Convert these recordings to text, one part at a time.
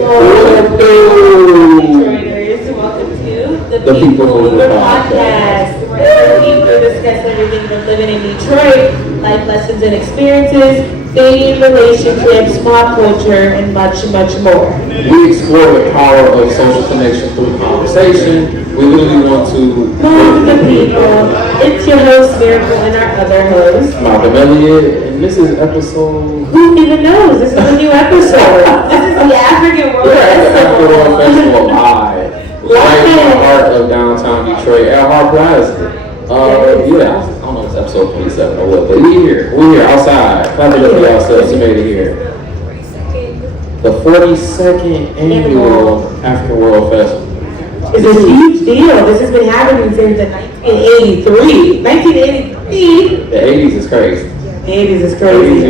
Welcome to the People Mover Podcast. Where we discuss everything from living in Detroit, life lessons and experiences, dating, relationships, pop culture, and much, much more. We explore the power of social connection through conversation. We literally want to move the people. It's your host, Miracle, and our other host, Malcolm Elliott, and this is episode... Who even knows? This is a new episode. This is the African World Festival. World Festival live in the heart of downtown Detroit at Hart Plaza. I don't know if it's episode 27 or what, but we're here outside. Clap it up for yourselves, you made it here. The 42nd annual African World Festival. It's a huge deal. This has been happening since 1983. 1983? The 80s is crazy. The 80s is crazy.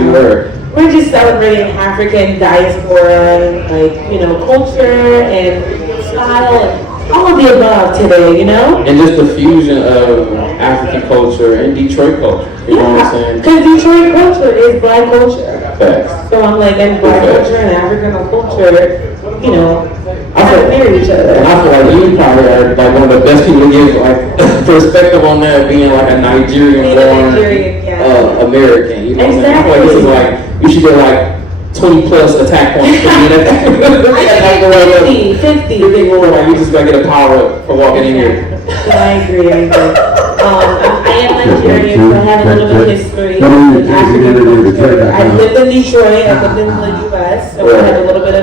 We're just celebrating African diaspora, culture and style and all of the above today, And just the fusion of African culture and Detroit culture. You know what I'm saying? Because Detroit culture is black culture. Facts. So I'm like, and black culture and African culture, I feel near each other. And I feel like you probably are like one of the best people to give perspective on that, being like a Nigerian-born American. You know what I'm saying? I feel like this is you should get 20 plus attack points for being that. 50. You just gotta get a power up for walking in here. I agree. I am Nigerian, so I have a little bit of history with African culture. I lived in Detroit, I lived in the U.S., so I have a little bit of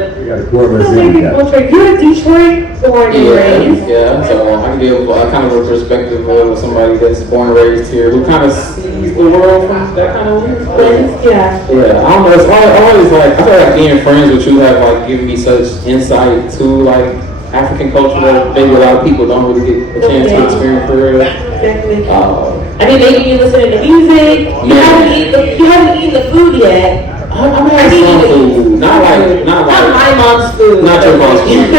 culture. You're a Detroit born and raised. Yeah, so I can give kind of a perspective of somebody that's born and raised here, who kind of sees the world from that kind of lens. Yeah. Yeah, I don't know, it's always I feel like being friends with you have given me such insight to African culture that maybe a lot of people don't really get a chance to experience for real. Exactly. Maybe you listening to music. You haven't eaten the food yet. I've had some food. Not my mom's food. Not your mom's food. I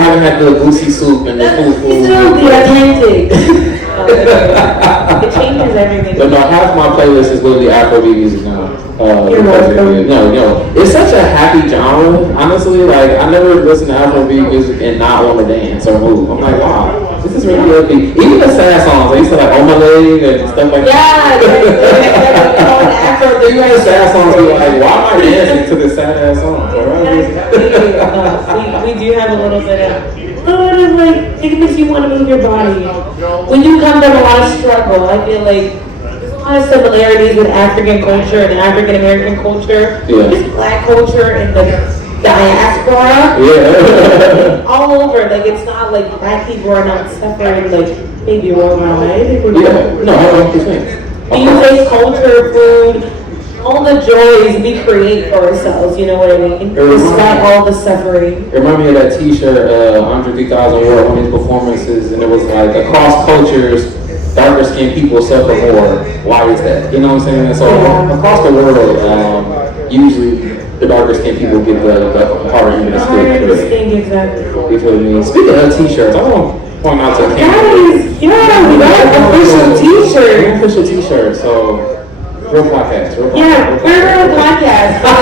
haven't had the goosey soup and the food. Still the authentic. It changes everything. But no, half my playlist is literally Afrobeat music now. It's such a happy genre. Honestly, I never listen to Afrobeat music and not want to dance or move. I'm like, wow, this is really upbeat. Even the sad songs, I used to Oh My Leg and stuff like that. You guys sad songs be why am I dancing to this sad ass song? We do have a little bit of it makes you want to move your body. When you come from a lot of struggle, I feel like there's a lot of similarities with African culture and African American culture. Yeah. Just black culture and the diaspora. Yeah. All over. It's not like black people are not suffering maybe worldwide. Yeah. No, 100%. Do you taste culture, food, all the joys we create for ourselves, you know what I mean? Despite all the suffering. It reminded me of that t-shirt Andre 3000 wore on his performances, and it was across cultures, darker skinned people suffer more. Why is that? You know what I'm saying? And so across the world, usually the darker skinned people get the harder end of the stick. Exactly. You feel me? Speaking of t-shirts, I want to point out to the guys, we got an official t-shirt. Official t-shirt, so real podcast. We're a real podcast. But,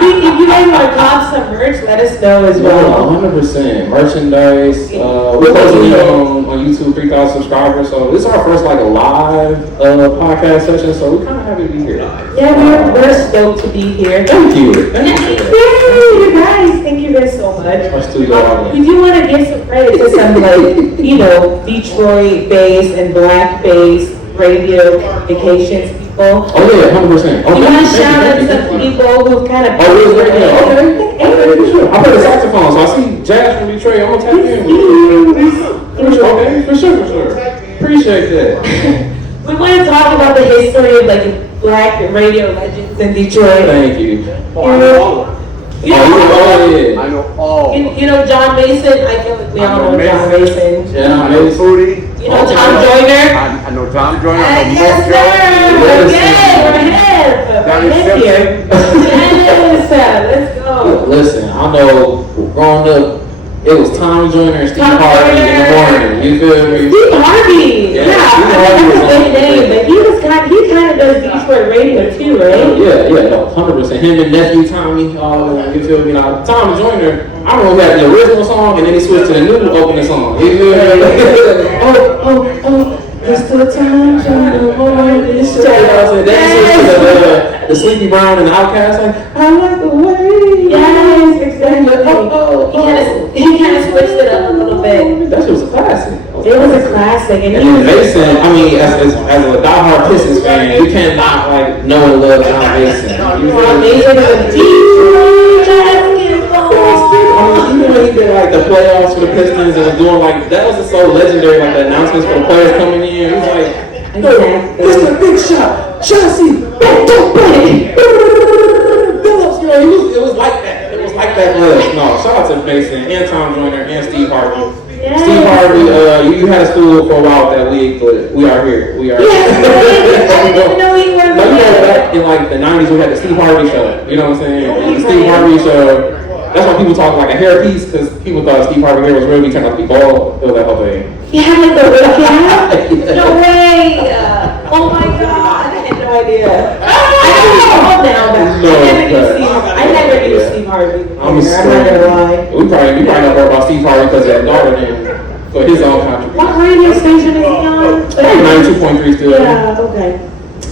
if you guys want to cop some merch, let us know as well. 100%. Merchandise. We're posting on YouTube, 3,000 subscribers. So this is our first live podcast session. So we're kind of happy to be here. Yeah, we're stoked to be here. Thank you. You guys, thank you guys so much. Our studio audience. If you want to give some credit to some Detroit-based and black-based radio communications people. Oh yeah, 100%. You want to shout out some people who've kind of... Okay, I play the saxophone, so I see Jazz from Detroit. I'm going to tap in. Okay, for sure. Appreciate that. We want to talk about the history of black radio legends in Detroit. Thank you. I know all. You know John Mason? I feel like we all know John Mason. John Mason. You know Tom Joyner? I know Tom Joyner. Yes, sir. We're here. Yes, let's go. Listen, I know growing up It was Tom Joyner and Steve Harvey in the morning. You feel me? Steve Harvey. Yeah, Steve Harvey that's a was big name, but he kind of does Detroit radio too, right? Yeah, no, 100%. Him and nephew Tommy, you feel me? Now, Tom Joyner, I remember he had the original song and then he switched to the new opening song. You feel me? oh. It's the time to morning. Then he switched to the Sleepy Brown and the Outkast. Like, I like the way. Yes, exactly. He kind of switched it up a little bit. That shit was a classic. It was a classic. And then Mason, I mean, as a diehard Pistons fan, you cannot like know and love John Mason. John Mason is a Detroit basketball. Even when he did like the playoffs for the Pistons and was doing like that was so legendary, like the announcements for the players coming in. He was like, "No, it's a big shot, Chelsea, don't play." Phillips, you know, it was like that. It was like that. No, shout out to Mason and Tom Joyner and Steve Harvey. Yes. Steve Harvey, you had a school for a while that week, but we are here. We are. Yes, I didn't know he was. No, you know back in like the '90s, we had the Steve Harvey show. You know what I'm saying? The Steve Harvey show. That's why people talk like a hairpiece, because people thought Steve Harvey hair was real. He turned out to be bald. That whole thing. He had like the wig cap? No way! Oh my god! I had no idea. I never knew Steve Harvey. I'm not gonna lie. We probably know more about Steve Harvey because of that daughter than for his own contribution. What radio station is he on? 92.3 still. Yeah, okay.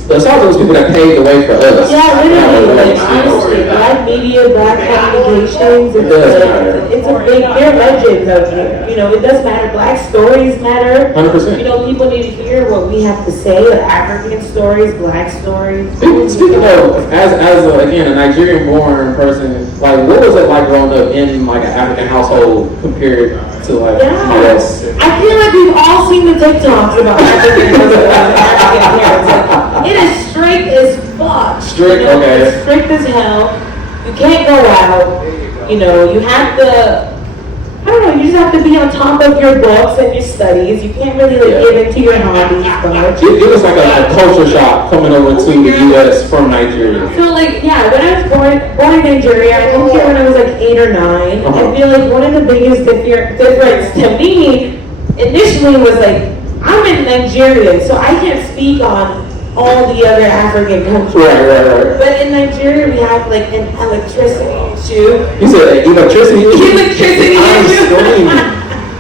But it's all those people that paved the way for us. Yeah, literally, like, honestly, black media, black communications, it's a big, they're legends out here. You know, it does matter. Black stories matter. 100%. You know, people need to hear what we have to say, like African stories, black stories. Speaking of, as again, a Nigerian-born person, like, what was it like growing up in, like, an African household compared to, like, US? I feel like we've all seen the TikToks about African parents. It is strict as fuck. Strict, you know, okay. It's strict as hell. You can't go out. You know, you have to, I don't know, you just have to be on top of your books and your studies. You can't really get into your hobbies much. It was like a culture shock coming over to the U.S. from Nigeria. So like, yeah, when I was born in Nigeria, I moved here when I was like 8 or 9. I feel like one of the biggest difference to me initially was like, I'm in Nigeria, so I can't speak on all the other African countries. Right. But in Nigeria, we have like an electricity issue. You said electricity issue? Electricity issue.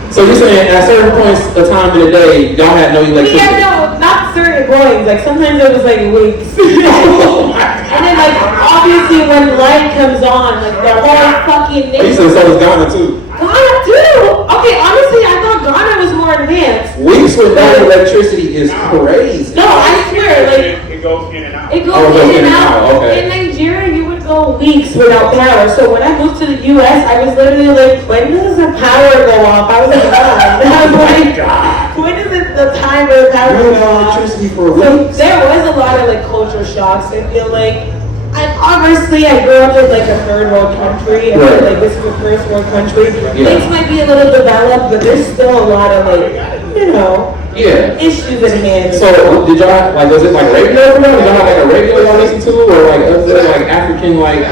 So you're saying at certain points of time in the day, y'all had no electricity? Yeah, no, not certain points. Like sometimes it was like weeks. And then like obviously when light comes on, like the whole fucking nation. You said so was Ghana too. Ghana too? Okay, honestly, I thought Ghana was more advanced. Weeks without electricity is crazy. No, I swear, like it goes in and out. It goes in and out. Okay. In Nigeria, you would go weeks without power. So when I moved to the U.S., I was literally like, when does the power go off? I was like, God. I was like, when is it the time where the power goes off? Electricity for a So week. there was a lot of like culture shocks. I feel like. And obviously, I grew up in like a third world country, and like this is a first world country. Things might be a little developed, but there's still a lot of like, you know, issues at hand. So did y'all like was it like radio for y'all? Did y'all have like a radio y'all listen to, or like other like African like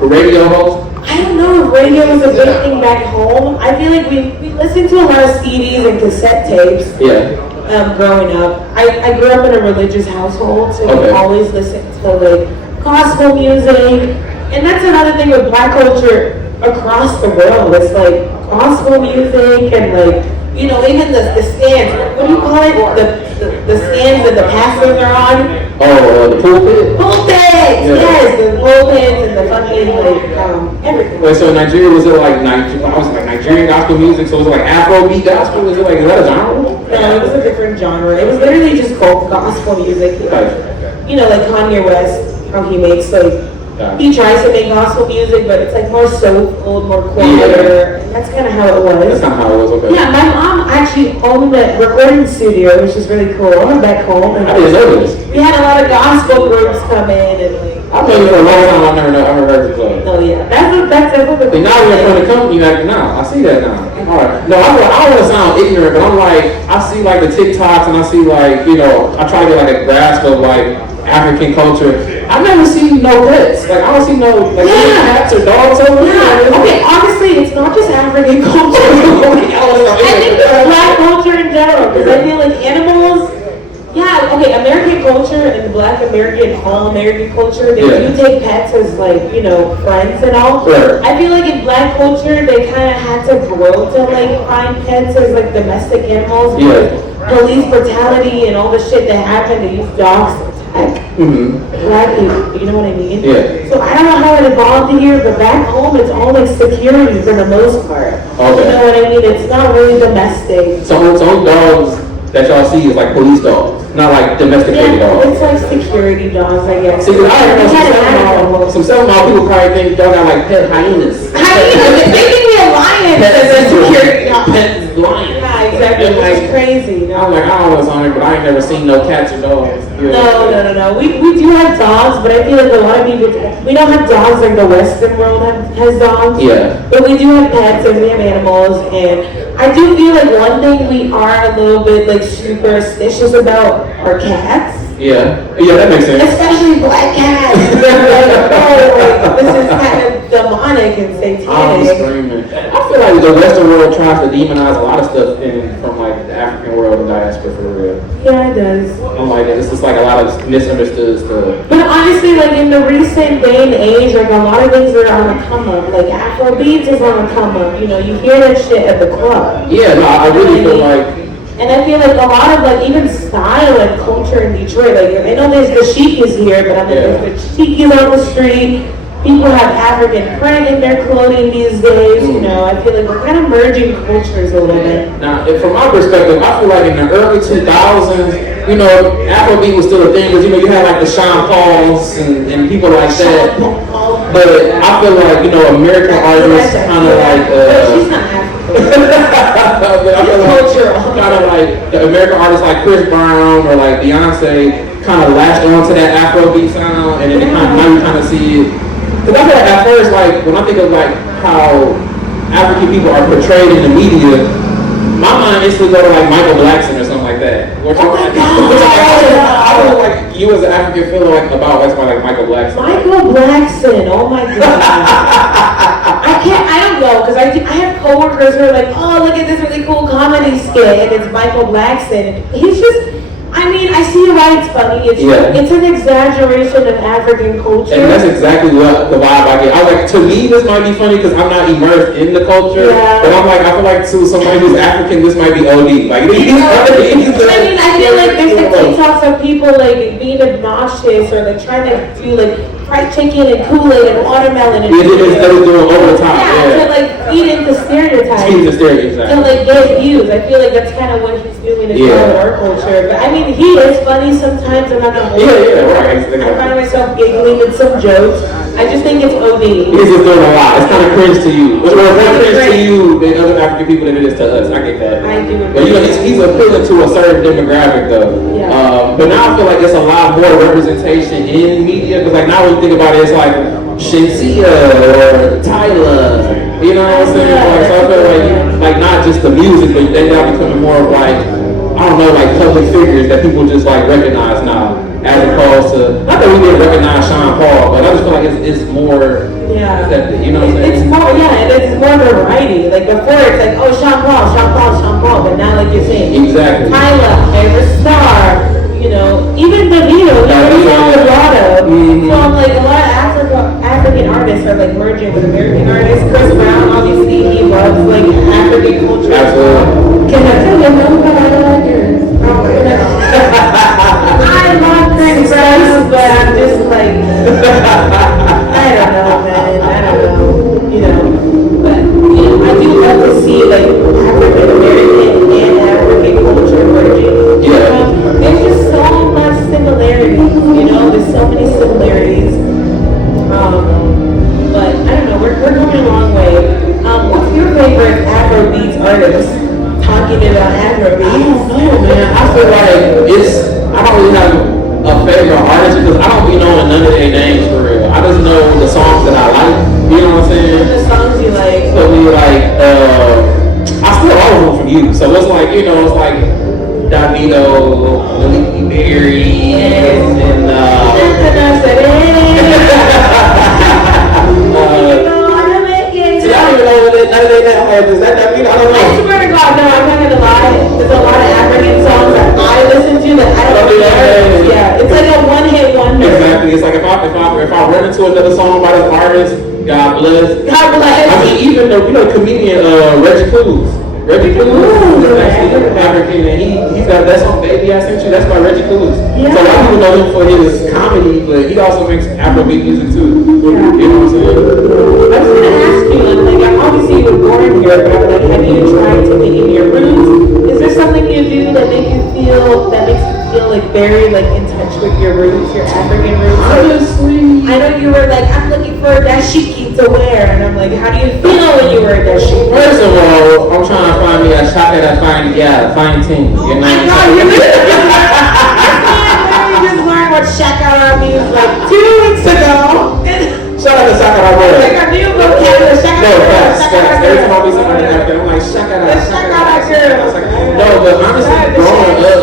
radio hosts? I don't know if radio was a big thing back home. I feel like we listened to a lot of CDs and cassette tapes. Growing up, I grew up in a religious household, so we always listened to like gospel music, and that's another thing with black culture across the world. It's like gospel music and like, you know, even the stands. What do you call it? The stands that the pastors are on. The pulpit. Pulpits. Yes, the pulpits and the fucking like everything. Wait, so in Nigeria was it like Nigerian gospel music? So was it like Afrobeat gospel? Is that a genre? No, it was a different genre. It was literally just called gospel music. You know, like Kanye West. How he makes like he tries to make gospel music, but it's like more soulful, more quieter, and that's kind of how it was. That's not how it was. Okay. Yeah, my mom actually owned a recording studio, which is really cool. I went back home, and I didn't know this. We had a lot of gospel groups come in, and like. I've known you for a long time. I've never heard the club. No, yeah, that's what the. Now you're in front of the company, like now. I see that now. All right. No, I don't want to sound ignorant, but I'm like, I see like the TikToks, and I see like, you know, I try to get like a grasp of like African culture. I've never seen no pets. Like I don't see no cats or dogs over there. Okay, honestly, it's not just African culture. American, all American culture, they do take pets as like, you know, friends and all. Right. I feel like in black culture, they kind of had to grow to like find pets as like domestic animals. Yeah. Police brutality and all the shit that happened, they use dogs to attack black people, you know what I mean? Yeah. So I don't know how it evolved here, but back home it's all like security for the most part. Okay. You know what I mean? It's not really domestic. So dogs that y'all see is like police dogs, not like domesticated dogs. It's like security dogs, I guess. See, I don't know, some 7-mile people probably think y'all got like pet hyenas. Hyenas, they think we have lions as a security dog. Pet lions. Yeah, exactly. It's crazy. No? I'm like, I don't know what's on it, but I ain't never seen no cats or dogs. No. We do have dogs, but I feel like a lot of people, we don't have dogs like the Western world has dogs. Yeah. But we do have pets and we have animals, and I do feel like one thing we are a little bit like superstitious about are cats. Yeah, that makes sense. Especially black cats. They're like, oh, this is kind of demonic and satanic. I'm screaming. I feel like the Western world tries to demonize a lot of stuff from like the African world and diaspora for real. Yeah, it does. I'm like, it's just like a lot of misunderstood stuff. But honestly, like in the recent day and age, like a lot of things are on the come up. Like Afrobeats is on the come up. You know, you hear that shit at the club. Yeah, no, I really feel like. And I feel like a lot of like even style and culture in Detroit, like I know there's the Sheikies here, but I mean there's the Sheikies on the street. People have African print in their clothing these days. You know, I feel like we're kind of merging cultures a little bit. Now, from my perspective, I feel like in the early 2000s, you know, Afrobeat was still a thing because, you know, you had like the Sean Pauls and people like that. But I feel like, you know, American artists kind of like. She's not African. But I feel like kind of like the American artists like Chris Brown or like Beyonce kind of latched onto that Afrobeat sound, and then now you kind of see it. Because I feel like at first, like when I think of like how African people are portrayed in the media, my mind instantly go to like Michael Blackson or something like that. I don't know, like you as an African feel like about somebody like Michael Blackson. Michael Blackson, oh my god. I don't know, because I have coworkers who are like, oh, look at this really cool comedy skit, and it's Michael Blackson. He's just, I mean, I see why it's funny. It's an exaggeration of African culture. And that's exactly what the vibe I get. I was like, to me, this might be funny because I'm not immersed in the culture. Yeah. But I'm like, I feel like to somebody who's African, this might be OD. Like, I feel like there's the TikToks of people like being obnoxious or like trying to do like fried chicken and Kool-Aid and watermelon and instead of doing over the top. to like feed into stereotypes. To like get views. I feel like that's kind of what he's doing as well in our culture. But I mean, he is funny sometimes. I'm not gonna hold it. Right. I find myself giggling at some jokes. I just think it's OD. He's just doing a lot. It's kind of cringe to you. It's more cringe to you than other African people than it is to us. I get that. I do. But you know, he's appealing to a certain demographic though. Yeah. But now I feel like it's a lot more representation in media because like now when you think about it, it's like Shinsia or Tyler. You know what I'm saying? Like, so I feel like not just the music, but they now becoming more of like, I don't know, like public figures that people just like recognize now, as opposed to, not that we didn't recognize Sean Paul, but I just feel like it's more accepted, you know what I'm saying? It's more, and it's more variety. Like before it's like, oh, Sean Paul, but now like you're saying, exactly. Tyler, Ever Star, you know, even Davido, he's on a lot of. So I'm like, a lot of African artists are like merging with American artists. Chris Brown, obviously, he loves like African culture. Absolutely. Can I tell you about I love Chris Brown, but I'm just like, I don't know, man. I don't know, you know. But you know, I do love to see like African American and African culture merging. There's just so much similarity, you know. There's so many similarities. But I don't know. We're coming a long way. What's your favorite Afrobeats artist? Talking about Afrobeats. I don't know, man. I feel like I don't really have a favorite artist because I don't be knowing none of their names for real. I just know the songs that I like. You know what I'm saying? The songs you like. So we like, I still all of them from you. So it's like, you know, it's like Davido, Lily Berry, and see, I don't even know what none of their names. Is that Davido? I don't know. I swear to God, no, I'm not gonna lie. There's a lot of African songs that I listen to that I don't know. Yeah, it's like a one-hit wonder. exactly. It's like if I run into another song by the artist, God bless. God bless. I mean, even though comedian Reggie Cruz. Reggie Cruz is actually African, and he's got that song "Baby I Sent You." That's by Reggie Cruz. Yeah. So a lot of people know him for his comedy, but he also makes Afrobeat music too. Yeah. You know what I'm saying? I was gonna ask you, like, obviously you were born here, but like, have you tried to dig in your roots? Is there something you do that makes you feel like very like in touch with your roots, your African roots? Honestly, I know you were like, I'm looking for a dashiki to wear, and I'm like, how do you feel when you wear a dashiki? first of all, I'm trying to find me a shot that I find fine team. You know? I know you just learned what shakara means like 2 weeks ago. Shout out to Sakara Boy. Like a new vocabulary, shakara. No, facts. Every time I meet somebody out there, I'm like, Shakara girl. No, but honestly, growing up,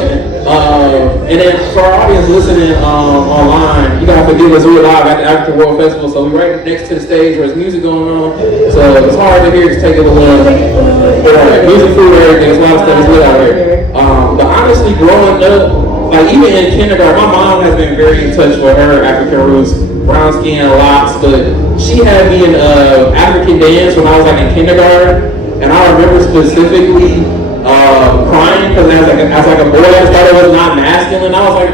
and then for our audience listening online, you gotta forgive us, we're live at the African World Festival, so we're right next to the stage where there's music going on, so it's hard to hear, just take it a little, music, food, everything, there's a lot of stuff, it's lit out here. But honestly, growing up, like even in kindergarten, my mom has been very in touch with her African roots, brown skin, locks, but she had me in African dance when I was like in kindergarten, and I remember specifically crying because as like a boy, I just thought it was not masculine. I was like,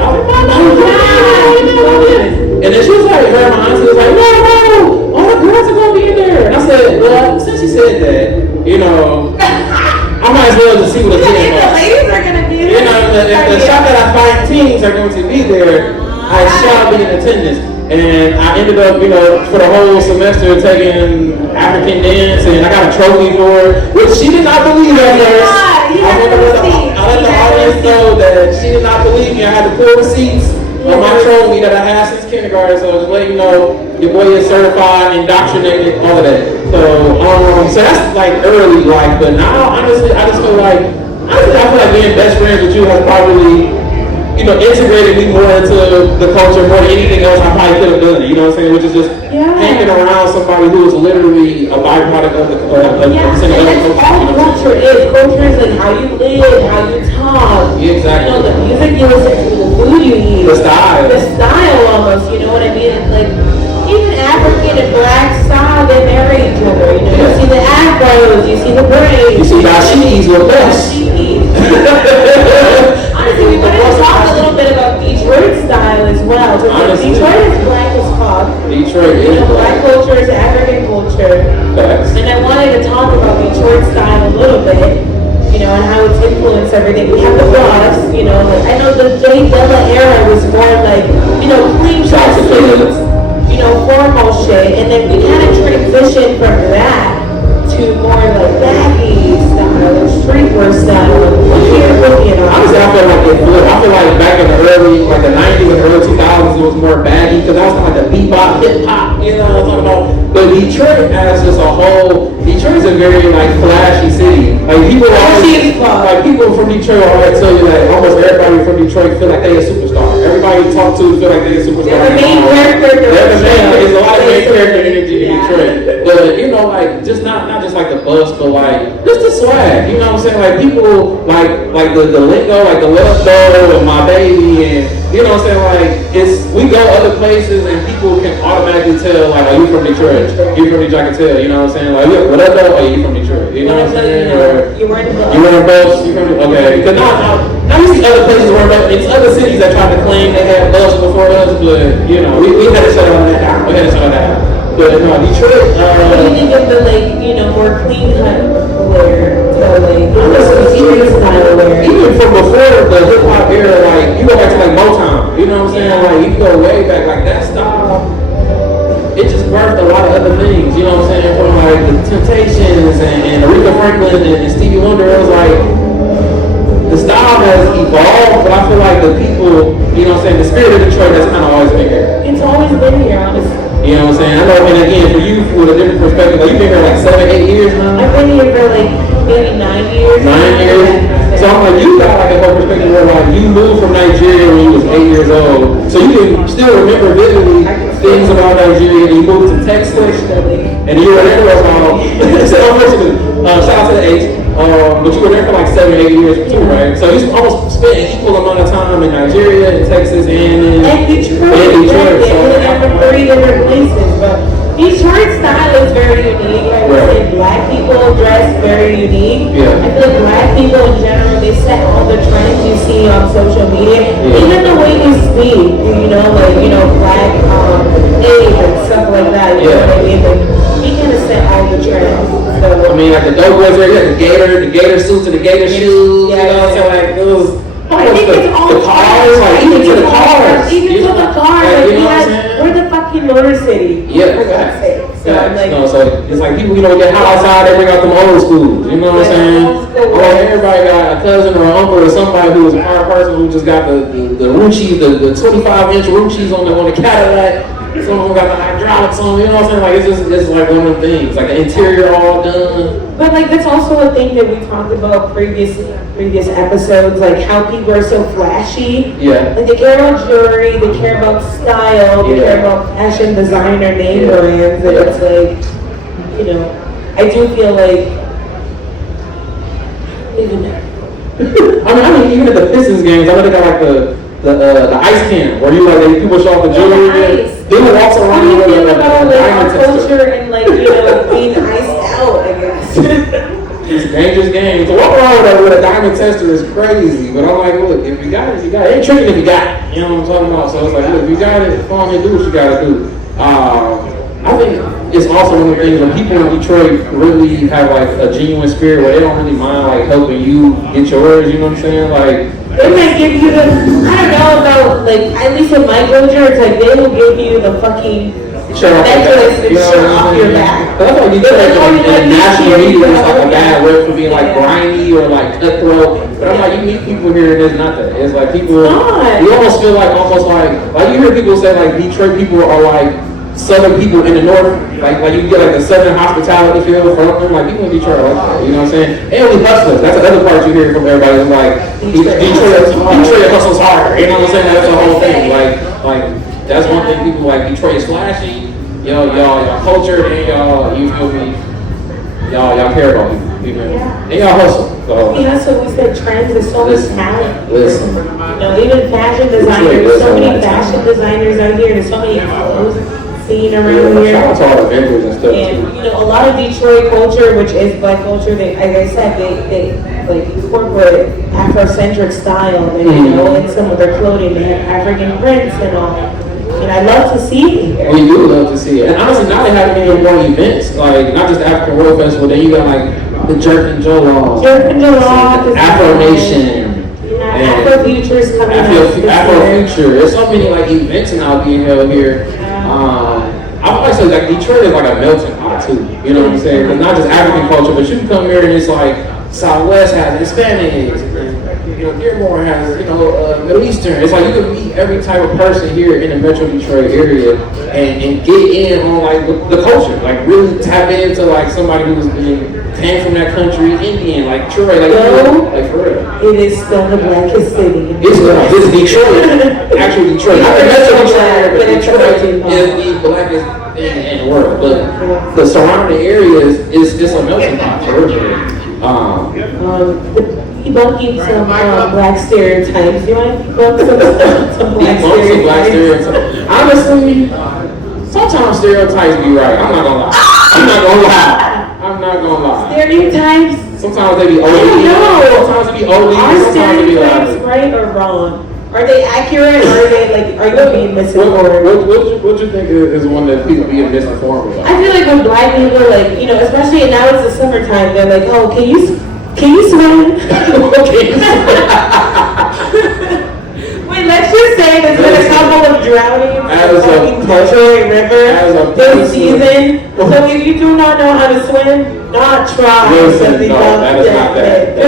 and then she was like, her auntie was like, no, all the girls are gonna be in there. And I said, well, since she said that, I might as well just see what it's getting. The ladies are gonna be there. If the shot that I find teams are going to be there, I shall be in attendance. And I ended up, for the whole semester taking African dance, and I got a trophy for it, which she did not believe at first. I let the audience know that she did not believe me. I had to pull receipts on my trophy that I had since kindergarten, so just let you know, your boy is certified, indoctrinated, all of that. So that's like early life, but now, honestly, I feel like being best friends with you has probably integrated me more into the culture more than anything else I probably could have done. You know what I'm saying? Which is just hanging around somebody who is literally a byproduct of the culture. That's all culture is. Culture is like how you live, how you talk. Exactly. The music you listen to, the food you eat. The style. The style almost, you know what I mean? It's like, even African and black style, they marry each other. You see the afros, you see the braids. You see dashikis with us. Honestly, we wanted to talk a little bit about Detroit style as well. Detroit is black as fuck. Detroit is black culture is African culture. Facts. And I wanted to talk about Detroit style a little bit, and how it's influenced everything. We have the buffs, I know the J Dilla era was more like, clean cut suits, formal shit, and then we kind of transitioned from that to more like baggy style, streetwear style. Honestly, I feel like it flipped. I feel like back in the early, like the 90s and early 2000s, it was more baggy because that was kind of like the bebop, hip hop, what I'm talking about. But Detroit as just a whole, Detroit's a very like flashy city. Like people from Detroit always tell you that almost everybody from Detroit feel like they a superstar. Everybody you talk to feel like they a superstar. They're the main character. There's a lot of main character energy in Detroit. But like just not just like the bus, but like just the swag. You know what I'm saying? Like people like the lingo, like the let's go and my baby, and you know what I'm saying? Like we go other places and people can automatically tell like, are you from Detroit? You from Detroit? I can tell. You know what I'm saying? Like what up though? Oh, you from Detroit? You know what I'm saying? You wearing bus. You wearing bus? You from okay? Because now you see other places where it's other cities that try to claim they had bus before us, but we had to shut all that down. We had to shut all that down. But no, Detroit. What do you think of the more clean cut wear? Street style wear. Even from before the hip hop era, like you go back to like Motown. You know what I'm saying? Like you can go way back, like that style. It just birthed a lot of other things. You know what I'm saying? From like the Temptations and Aretha Franklin and Stevie Wonder. It was like the style has evolved, but I feel like the people, the spirit of Detroit has kind of always been here. It's always been here, honestly. You know what I'm saying? I know, and again, for you, with a different perspective, like you've been here like 7, 8 years now. I've been here for like maybe 9 years. 9 years. So I'm like, you got like a whole perspective where like you moved from Nigeria when you was 8 years old, so you can still remember vividly things about Nigeria. And you moved to Texas, and you were there. Shout out to the H. But you were there for like 7 or 8 years too, right? So you almost spent an equal amount of time in Nigeria, and Texas, and Detroit. Detroit. So from 3 different places, but Detroit style is very unique. I would say black people dress very unique. Yeah. I feel like black people in general, they set all the trends you see on social media. Yeah. Even the way you speak, black and stuff like that. You know what I mean? Like, we kind of set all the trends. So, I mean, like the dope boys there, the gator suits and the gator shoes. You know, so like it was. I think it's all the cars, like even to the cars. Even to the cars. Like, we're the fucking Motor City. Yeah, for God's sake. So I'm like, so it's like people, get hot outside, they bring out them old schools. You know what I'm saying? Everybody got a cousin or an uncle or somebody who was a hard person who just got the Ruchis, the 25-inch Ruchis on the Cadillac. Some of them got the hydraulics on, you know what I'm saying? Like, it's like one of them things. Like, the interior all done. But, like, that's also a thing that we talked about previous episodes, like, how people are so flashy. Yeah. Like, they care about jewelry, they care about style, they care about fashion designer name brands, and it's like, I do feel like, I mean, even at the Pistons games, I know they got, like, the ice can, where people show off the jewelry. They would walk around with a diamond culture and being iced out, I guess. It's a dangerous game. To walk around with a diamond tester is crazy. But I'm like, look, if you got it, you got it. It ain't tricking if you got it. You know what I'm talking about? So it's like, look, if you got it, go on and do what you gotta do. I think it's also one of the things when people in Detroit really have like a genuine spirit where they don't really mind like helping you get yours, you know what I'm saying? Like, they might give you I don't know about, like, at least in my culture, it's like they will give you the fucking necklace and shirt off your back. That's why you get like in the national media, it's like a bad word for being like grimy or like cutthroat. But I'm like, you meet people here and it's not that. It's like people, you almost feel like you hear people say like Detroit people are like Southern people in the north, like you get like the Southern hospitality feel from them, like people in Detroit are like that, you know what I'm saying? And we hustlers, that's the other part you hear from everybody, is like Detroit hustles hard, you know what I'm saying? That's the whole thing, like that's one thing people like. Detroit is flashy, y'all culture, and you feel me? Y'all care about people, and y'all hustle. So. We hustle, we set trends, there's so much talent. Listen. Even fashion designers, there's so many fashion designers out here, there's so many clothes scene around here. Shout out to all the vendors and stuff And a lot of Detroit culture, which is black culture, they, like I said, they like incorporate Afrocentric style. And, in some of their clothing, they have African prints and all. And I love to see it here. We do love to see it. And honestly, now they have even more events, like not just the African World Festival. Then you got like the Jerk and Jollof, Afro Nation. Afrofuture is coming up. Afrofuture. There's so many like events now being held here. I would like to say like Detroit is like a melting pot too. You know what I'm saying? It's not just African culture, but you can come here and it's like Southwest has Hispanics, and Dearborn has Middle Eastern. It's like you can meet every type of person here in the Metro Detroit area and get in on like the culture, like really tap into like somebody who's came from that country, Indian, like Troy, like for real. It is still the blackest city. It's Detroit, actually Detroit. Not the Metro Detroit, but Detroit is the blackest thing in the world. But the surrounding areas is just a melting pot for real. Debunking some black stereotypes. You want to debunk some black stereotypes? Honestly, sometimes stereotypes be right. I'm not gonna lie. Stereotypes? Sometimes they be OD. Sometimes they be OD. Are stereotypes right or wrong? Are they accurate or are you being misinformed? What you think is one that people being misinformed about? I feel like when black people especially now it's the summertime, they're like, oh, can you swim? Wait, let's just say there's been a couple of drownings in the Detroit River this season. So if you do not know how to swim, not try. That is not that.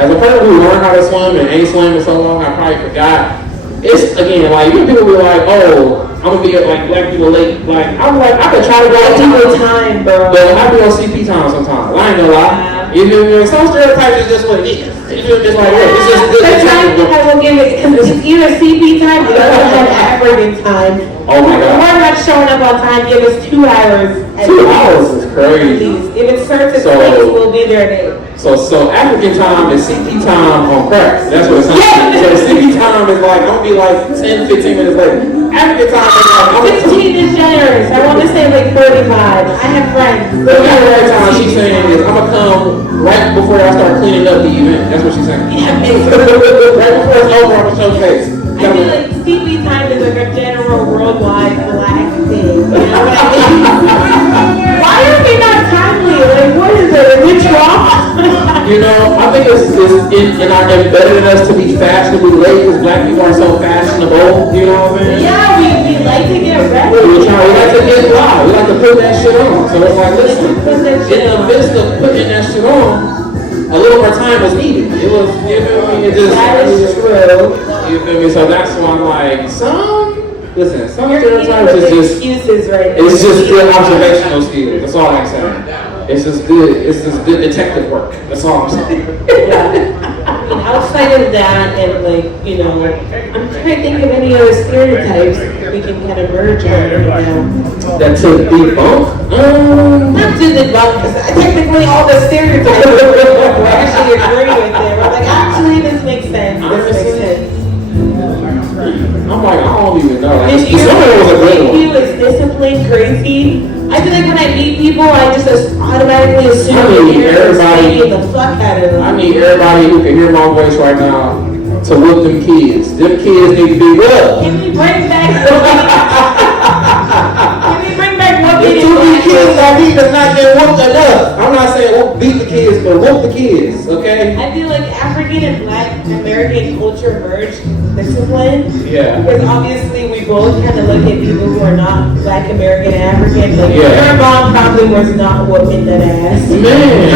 As a person who learned how to swim and ain't swam in so long, I probably forgot. It's again like people be like, oh, I'm gonna be like black people late. Like I'm like I could try to go on time, bro. But I be on CP time sometimes. I ain't gonna lie. You feel me? Some stereotypes is just what it is. You feel me? It's like look, it's just good. Sometimes I will give it because it's either CP time or African time. Oh my God. We're not showing up on time. Give us 2 hours. 2 hours is crazy. If it starts at 6, we'll be there at 8. So African time is CP time on crack. That's what it's like. So CP time is like, don't be like 10, 15 minutes late. African time is like 15 is generous. I want to say like 45. I have friends. The other time she's saying is, I'm gonna come right before I start cleaning up the event. That's what she's saying. Yeah, right before it's over, I'm gonna show face. I feel like CP time is like a general worldwide black thing. You know what I mean? Why are we not timely? Like, what is it? Are we wrong? You know, I think it's embedded in us to be fashionably late because black people are so fashionable. You know what I mean? Yeah, we like to get ready. We like to get live. We like to put that shit on. So it's like, listen, in the midst of putting that shit on, a little more time was needed. It was, you feel me? That is true. You feel me? So that's why I'm like, some stereotypes is just excuses right now. It's just good observational skills. That's all I'm saying. It's just good detective work. That's all I'm saying. Yeah. Outside of that, and like, you know, I'm trying to think of any other stereotypes we can kind of merge on right now. That to debunk? Not to debunk, because technically all the stereotypes we actually agree with them. I'm like, actually, this makes sense. This makes sense. I'm like, I don't even know. Like, If you is discipline crazy, I feel like when I meet people, I just automatically assume the fuck out of them. I need everybody who can hear my voice right now to whoop them kids. Them kids need to be whooped. Can we bring back There's too many kids I need to not get whooped enough. I'm not saying beat the kids, but whoop the kids, okay? I feel like African and Black American culture merge discipline. Yeah. Because obviously we both kind of look at people who are not Black American and African. Like, yeah. Your mom probably was not whooping that ass. Man,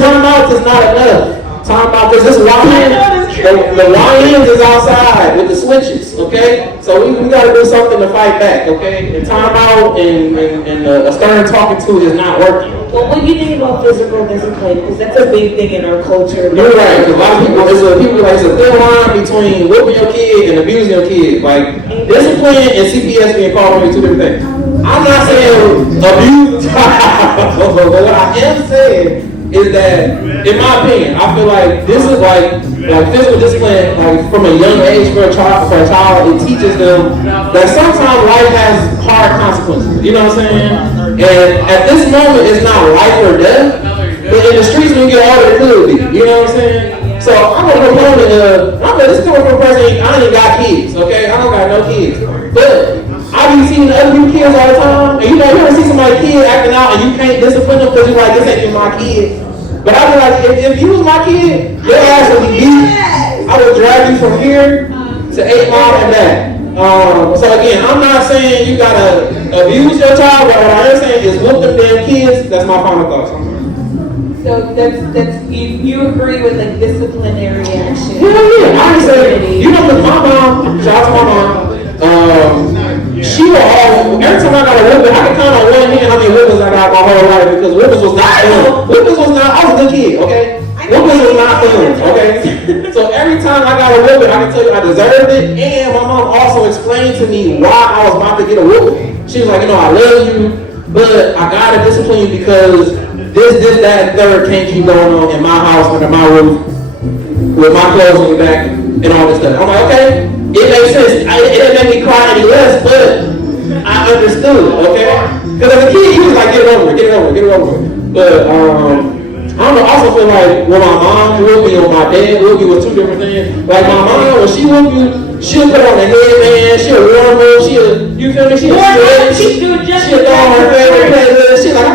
time out is not enough. Time out, because this the lions is outside with the switches, okay? So we got to do something to fight back, okay? And time out and a stern talking to is not working. Well, what do you think about physical discipline? Because that's a big thing in our culture. You're right, because a lot of people, it's a thin line between whooping your kid and abusing your kid. Like, discipline and CPS being called for two different things. I'm not saying abuse, but what I am saying is that, in my opinion, I feel like this is like physical discipline, like from a young age for a child, it teaches them that sometimes life has hard consequences. You know what I'm saying? And at this moment, it's not life or death, but in the streets when you get older, it could be. You know what I'm saying? So I'm a proponent of, this is coming from a person, I ain't got kids, okay? I don't got no kids. But I be seeing other people kids all the time, and you know, you ever see somebody's kid acting out and you can't discipline them because you're like, this ain't even my kid. But I be like, if you was my kid, your ass would be beat. I would drag you from here to 8 Mile and back. So again, I'm not saying you gotta abuse your child, but what I am saying is whoop them damn kids. That's my final thoughts. So that's you agree with like disciplinary action? Yeah. I say, you know, with my mom, shout out to my mom. She will always, every time I got a whooping, I can count on one hand how many whoopings I got my whole life because whoopings was not fun. Whoopings was not, I was a good kid, okay? Whoopings was not fun, okay? So every time I got a whooping, I can tell you I deserved it, and my mom also explained to me why I was about to get a whooping. She was like, you know, I love you, but I gotta discipline you because this, that, and third can't keep going on in my house, under my roof, with my clothes on the back, and all this stuff. I'm like, okay. It makes sense. It didn't make me cry any less, but I understood, okay? Because as a kid, you was like, get it over. But, I don't know, I also feel like when my mom whooped me or my dad whooped me was two different things. Like my mom, when she whooped you, she'll put on the headband, she'll warm her, you feel me? She'll stretch, she'll throw on her favorite playlist. She's like,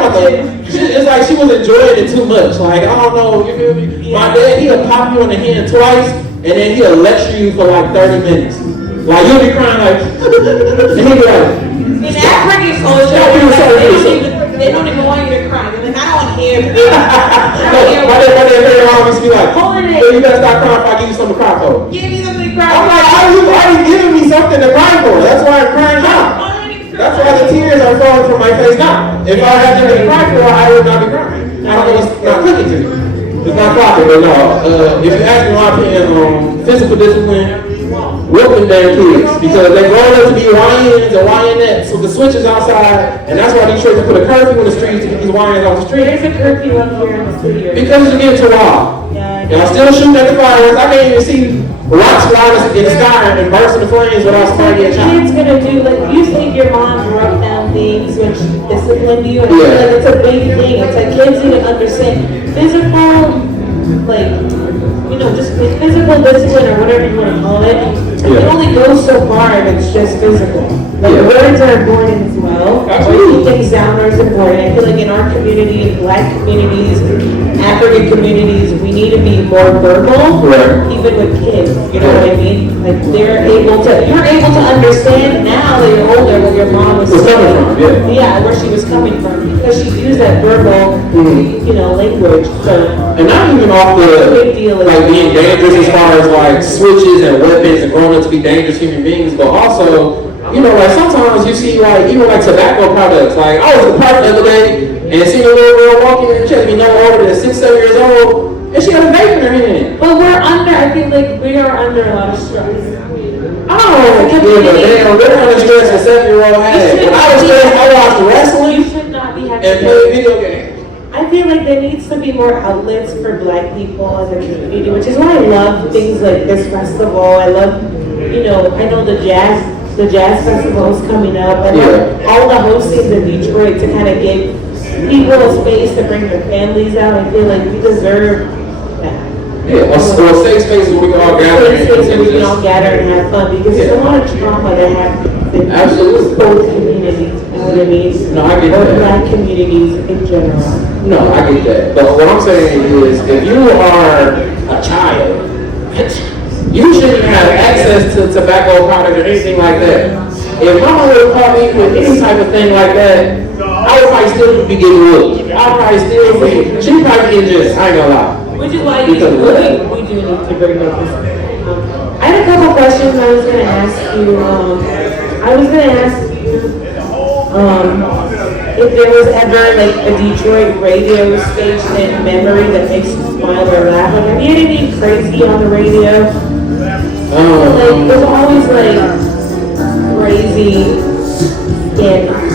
it's like she was enjoying it too much. Like, I don't know, you feel me? My dad, he'll pop you on the hand twice, and then he'll lecture you for like 30 minutes. Like, you'll be crying like, and he'll be like, in African culture, they don't even want you to cry. They're like, I don't want to hear it. My dad very always be like, you better stop crying if I give you something to cry for. Give me something to cry I'm for. like, you already giving me something to cry for. That's why I'm crying now. That's why the tears are falling from my face now. If I had nothing to cry for, I would not be crying. I don't know, it's not clicking to me. It's not proper, but no. If you ask me my opinion on physical discipline, whooping their kids because they grown up to be YNs and YNettes with the switches outside, and that's why Detroit put a curfew in the streets to get these YNs off the street. There's a curfew up here in the studio. Because it's getting too wild. Yeah, Y'all still shooting at the fireworks. I can't even see rocks flying in the sky and bursting the flames without somebody getting shot. Kids gonna do like you think your mom broke down things which disciplined you, and I feel like it's a big thing. It's like kids need to understand physical, like just physical discipline or whatever you want to call it. It only goes so far if it's just physical. Like words are important as well. Breaking things down is important. I feel like in our community, in Black communities, African communities, we need to be more verbal, even with kids. You know what I mean? Like you're able to understand now that you're older what your mom was saying. Where she was coming from, because she used that verbal, language. So, and not even off the like being dangerous as far as like switches and weapons and growing up to be dangerous human beings, but also. Like sometimes you see like even like tobacco products. Like I was at the park the other day and seen a little girl walking in the chest, no older than 6, 7 years old, and she had a vape in her hand. But I feel like we are under a lot of stress. But they're under stress a 7-year-old had. When I was stressed, I watched wrestling. You should not be having and play video games. I feel like there needs to be more outlets for Black people as a community, which is why I love things like this festival. I love, I know the jazz festival is coming up, and all the hostings in Detroit to kind of give people a space to bring their families out. I feel like we deserve that. A safe space where we can all gather. A safe space where we can all gather and have fun, because there's a lot of trauma that happens in both communities. You know what I mean? No, I get that. Black communities in general. No, I get that. But what I'm saying is, if you are a child, you shouldn't have access to tobacco products or anything like that. If mama would have caught me with any type of thing like that, I would probably still be getting whooped. I'd probably still be, she'd probably be in jail. I ain't gonna lie. Which is why we do need to bring up this. I had a couple questions I was going to ask you. If there was ever like a Detroit radio station memory that makes you smile or laugh. Like, have you had anything crazy on the radio? Like, there's always like crazy scandals.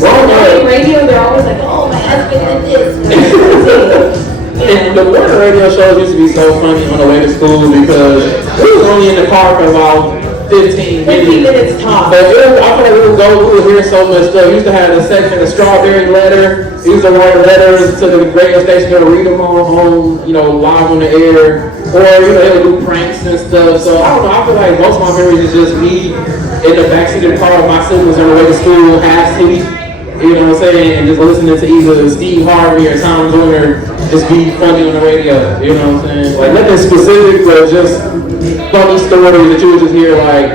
Like, radio, they're always like, oh, my husband did this. And the morning radio shows used to be so funny on the way to school because we was only in the car for about 15 minutes top. But I feel like we would hear so much stuff. We used to have a section, the strawberry letter. We used to write letters to the radio station to read them on home, live on the air. Or, they would do pranks and stuff. So I don't know, I feel like most of my memories is just me in the backseat of the car with my siblings on the way to school, half asleep. You know what I'm saying? And just listening to either Steve Harvey or Tom Joyner just be funny on the radio. You know what I'm saying? Like nothing specific, but just funny stories that you would just hear like,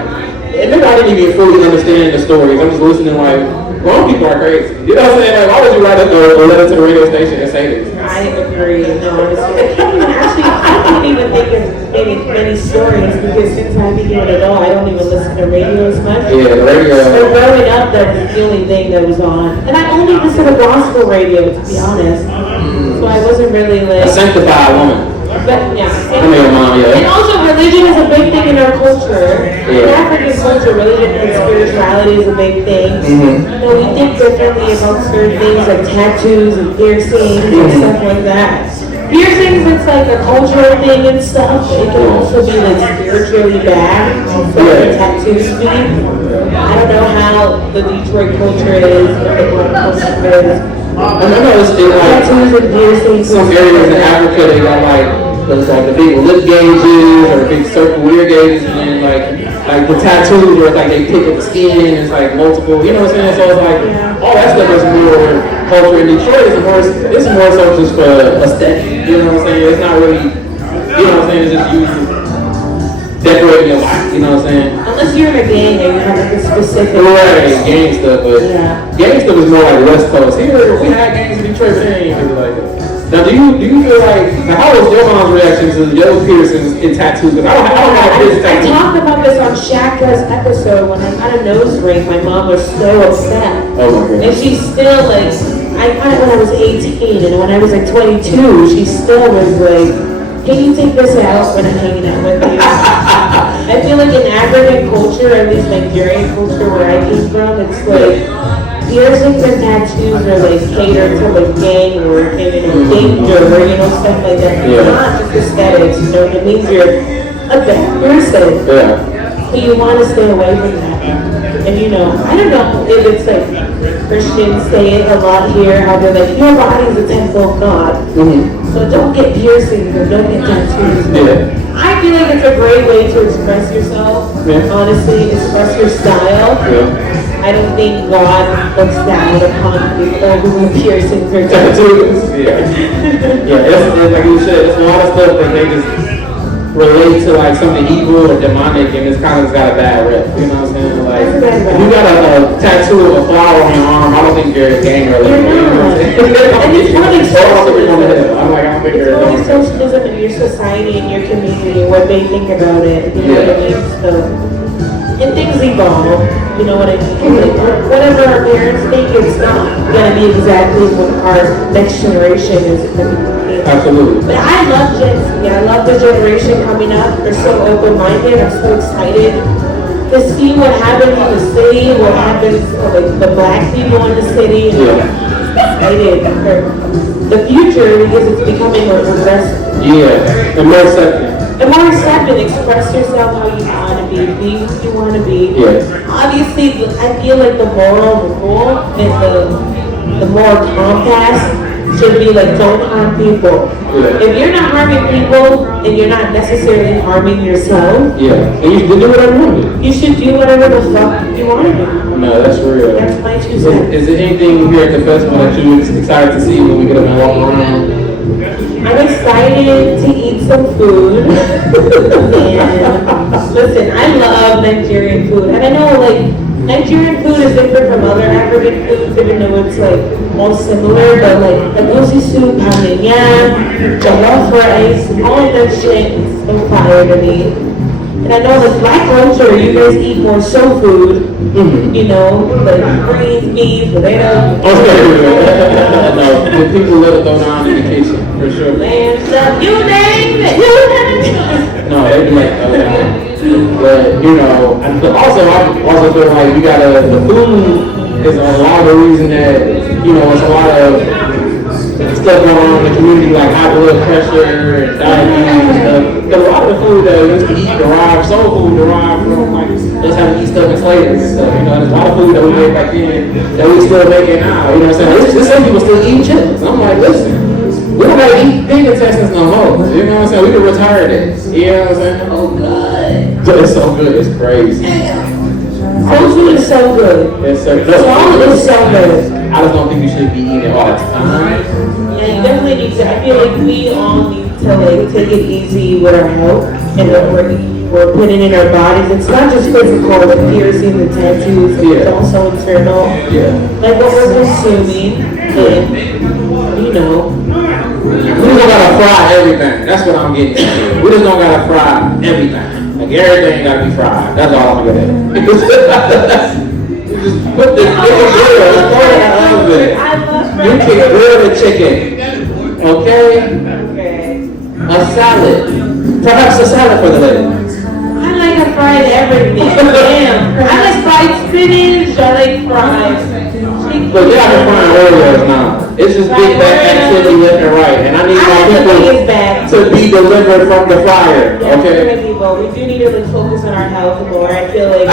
and maybe I didn't even fully understand the stories. I'm just listening like, grown people are crazy. You know what I'm saying? Like, why would you write up a letter to the radio station and say this? I agree. No, honestly, I can't even think of many stories because since I became an adult, I don't even listen to radio as much. Yeah, the radio. So growing up, that was the only thing that was on. And I only listen to gospel radio, to be honest. So I wasn't really like... A sanctified woman. But, yeah. And also, religion is a big thing in our culture. In African culture, religion and spirituality is a big thing. We think differently about certain things like tattoos and piercings and stuff like that. Piercings, it's like a cultural thing and stuff. It can also be like spiritually bad. Like tattoos be. I don't know how the Detroit culture is, but the Black culture is. I know it's like tattoos and piercings. Some areas in Africa they got like the big lip gauges or big circle ear gauges, and then like the tattoos where it's like they pick up the skin and it's like multiple. You know what I'm saying? So it's like all that stuff is more culture in Detroit. It's more so just for aesthetic. You know what I'm saying? It's not really. You know what I'm saying? It's just used decorating your life. You know what I'm saying? Unless you're in a gang and you have like a specific... Right, gang stuff, but gang stuff is more like West Coast. Here, we had gangs in Detroit, but they ain't really like that. Now, do you feel like, how was your mom's reaction to your piercings and tattoos? Because I don't have piercings. I talked about this on Shaka's episode when I got a nose ring. My mom was so upset. Oh my God. And she's still like, I got it when I was 18, and when I was like 22, she still was like, can you take this out when I'm hanging out with you? I feel like in African culture, at least Nigerian culture where I came from, it's like piercings and tattoos are like catered to like gang work and danger, stuff like that. It's not just aesthetics, it means you're a bad person. Yeah. But you want to stay away from that. And I don't know if it's like Christians say it a lot here, how they're like, your body's a temple of God. Mm-hmm. So don't get piercings or don't get tattoos. Yeah. I feel like it's a great way to express yourself. Yeah. Honestly, express your style. Yeah. I don't think God looks down upon people who have piercings or tattoos. Yeah. It's like you said, it's a lot of stuff that they just relate to like something evil or demonic, and it's kind of got a bad rep. You know what I'm saying? Like, if you got a tattoo of a flower on your arm, I don't think you're gang related. You know what I'm saying? And it's really socialism. I'm like, I don't think it's really socialism in your society, in your community, what they think about it. You know what I mean? So, and things evolve. You know what I mean? Like, whatever our parents think, it's not gonna be exactly what our next generation is gonna be. Absolutely. But I love Gen Z. I love the generation coming up. They're so open-minded. I'm so excited to see what happens in the city, what happens to the black people in the city. Yeah. Excited for the future because it's becoming more progressive. Yeah. And more accepting. And more accepting. Express yourself how you want to be who you want to be. Yeah. Obviously, I feel like the moral rule is the moral compass should be like, don't harm people. Yeah. If you're not harming people, then you're not necessarily harming yourself. Yeah, and you should do whatever you want to do. You should do whatever the fuck you want to do. No, that's real. That's my 2 cents. Is there anything here at the festival that you're excited to see when we get up and walk around? I'm excited to eat some food. And listen, I love Nigerian food. And I know like Nigerian food is different from other African foods, even though it's like all similar, but like egusi soup, pound and yam, jollof rice, all of that shit is so fire to me. And I know like black culture, you guys eat more soul food, like greens, beans, potatoes. No, the people let it go down in the kitchen, for sure. Lamb stuff, you name it, No, they do like but I also feel like you gotta, the food is a lot of the reason that, it's a lot of stuff going on in the community, like high blood pressure and diabetes and stuff. Because a lot of the food that we used to eat soul food derived from like us having to eat stuff in slavery and stuff. There's a lot of food that we made back then that we still making now. You know what I'm saying? There's some people still eating chitlins. I'm like, listen, we don't gotta eat pig intestines no more. You know what I'm saying? We can retire this. You know what I'm saying? Oh God. It's so good, it's crazy. Soul food is so good. It's so good. Soul is so good. I just don't think you should be eating it all the time. Yeah, you definitely need to. I feel like we all need to like take it easy with our health and what we're putting in our bodies. It's not just physical, like piercings and tattoos. It's also internal. Yeah. Like what we're consuming, and we just don't gotta fry everything. That's what I'm getting at. We just don't gotta fry everything. Like everything gotta be fried. That's all I'm gonna do. Just put the oven. You can grill the chicken. Okay? A salad. Perhaps a salad for the lady. I like a fried everything. Damn. I like fried spinach. I like fried. But you're out here frying Oreos now. It's just big back activity left and right. And I need more people to be delivered from the fryer. Okay? We do need to focus on our health more. I feel like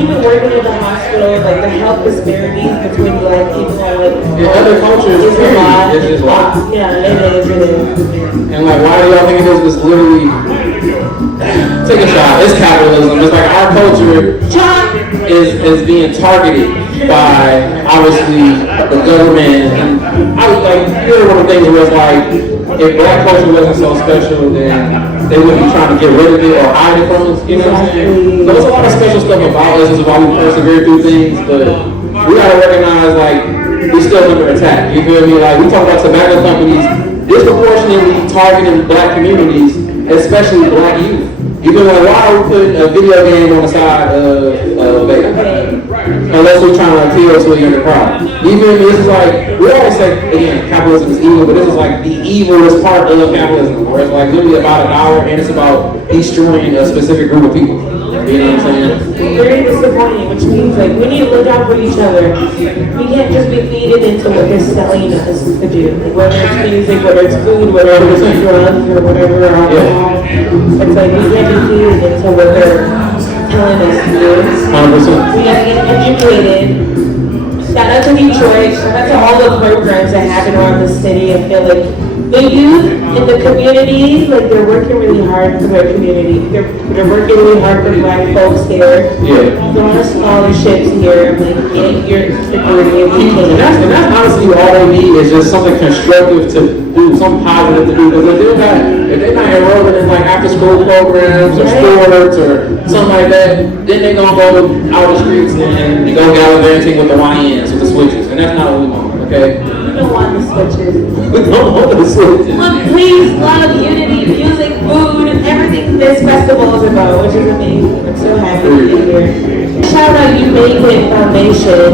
even working in the hospital, like the health disparities between black people and like in other cultures, is a lot. It's just a lot. Yeah, it is. And like, why do y'all think it is? It's literally take a shot. It's capitalism. It's like our culture is being targeted by obviously the government. And I was like, here's one of the things where it's like, if black culture wasn't so special, then they wouldn't be trying to get rid of it or hide it from us. You know what I'm saying? There's a lot of special stuff about us. This is why we persevere through things, but we gotta recognize like we're still under attack. You feel me? Like we talk about tobacco companies disproportionately targeting black communities, especially black youth. You feel like why are we putting a video game on the side of vape? Unless we're trying to appeal to a younger crowd. You feel me? It's like we always say say, again, capitalism is evil, but this is like the evilest part of capitalism, where it's like literally about an hour and it's about destroying a specific group of people. You know what I'm saying? Very disappointing, which means like we need to look out for each other. We can't just be feeded into what they're selling us to do. Like, whether it's music, whether it's food, whether it's drugs or whatever, or alcohol. It's like we can't be feeded into what they're telling us to do. 100%. We gotta get educated. Shout out to Detroit. Shout out to all the programs that happen around the city. I feel like the youth in the community, like they're working really hard for their community. They're working really hard for Black folks here. Yeah. A lot of scholarships here. Like get your degree. And that's honestly all they need is just something constructive to do, something positive to do. Because if they're not enrolling in like after school programs or sports or something like that, then they're gonna go out the streets and go gallivanting with the YNs, with the switches. And that's not what we want, okay? We don't want the switches. We don't want the switches. Look, please, love, unity, music, food, and everything this festival is about, which is amazing. I'm so happy to be here. Shout out You Make It Foundation.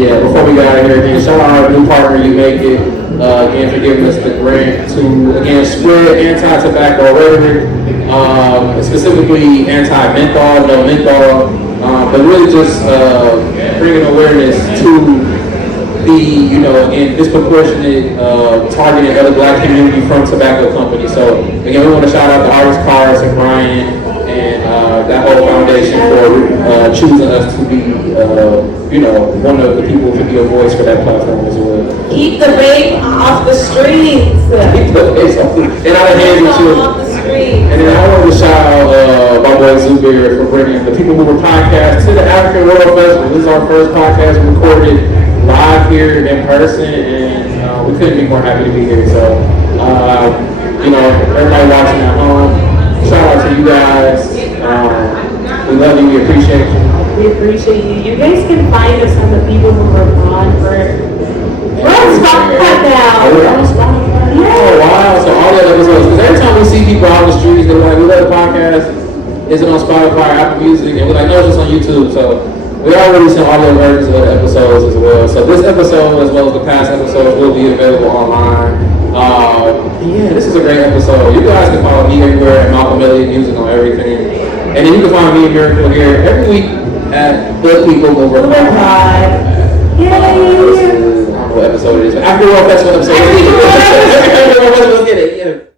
Yeah, before we get out of here again, shout out our new partner, You Make It, again for giving us the grant to, again, spread anti-tobacco rhetoric, specifically anti-menthol, no menthol, but really just bringing awareness to the, again, disproportionate targeting of the Black community from tobacco companies. So, again, we want to shout out the artist Cars and Brian and that whole foundation for choosing us to be, one of the people to be a voice for that platform as well. Keep the vape off the streets. Keep the vape off the hands of children. Off the streets. And then I want to shout out my boy Zubair for bringing the People Mover podcast to the African World Festival. This is our first podcast recorded live here in person, and we couldn't be more happy to be here. So, everybody watching at home, shout out to you guys. We love you. We appreciate you. We appreciate you. You guys can find us on the People Mover Pod we're on Spotify now. Oh, we're on Spotify? Yeah. Oh, wow. So all the other episodes, because every time we see people out on the streets, they're like, we love the podcast. Is it on Spotify, Apple Music? And we're like, no, it's just on YouTube. So we already sent audio versions of the episodes as well. So this episode, as well as the past episodes, will be available online. Yeah, this is a great episode. You guys can follow me everywhere at Malcolm Elliott Music on everything. And then you can find me and Miracle here every week at The People Mover Pod. Yay! I don't know what episode it is, but After World Festival episode. After World Festival, let's get it. Yeah.